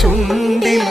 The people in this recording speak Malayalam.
ചുണ്ടിൽ